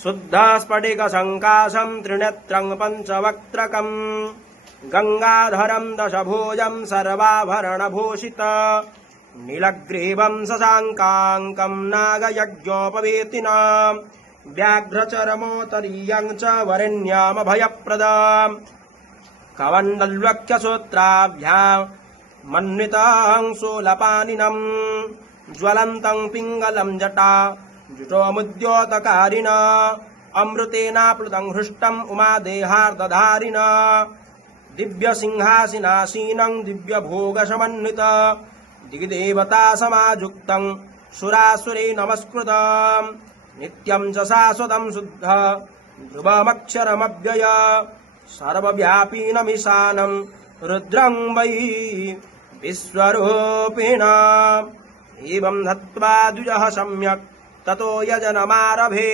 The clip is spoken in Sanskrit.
शुद्धस्फटिकसङ्काशं त्रिनेत्रं पञ्चवक्त्रकं गङ्गाधरं दशभुजं सर्वाभरणभूषित नीलग्रीवं शशाङ्काङ्कं नागयज्ञोपवीतिना व्याघ्रचरमोत्तरीयं च वरेण्यामभयप्रदां कमण्डलवक्षसूत्राभ्यां मन्वितं शूलपाणिनं ज्वलन्तं पिङ्गलं जटा जुटोमुद्योतकारिणा अमृतेनाप्लुतं हृष्टम् उमादेहार्दधारिणा दिव्यसिंहासनासीनं दिव्यभोगसमन्वित दिग्देवता समायुक्तं सुरासुरे नमस्कृतं नित्यं च शाश्वतं शुद्ध ध्रुवमक्षरमव्यय सर्वव्यापीनमीशानं रुद्रं वै विश्वरूपिणा एवं धत्वा द्विजः सम्यक् ततो यजनमारभे।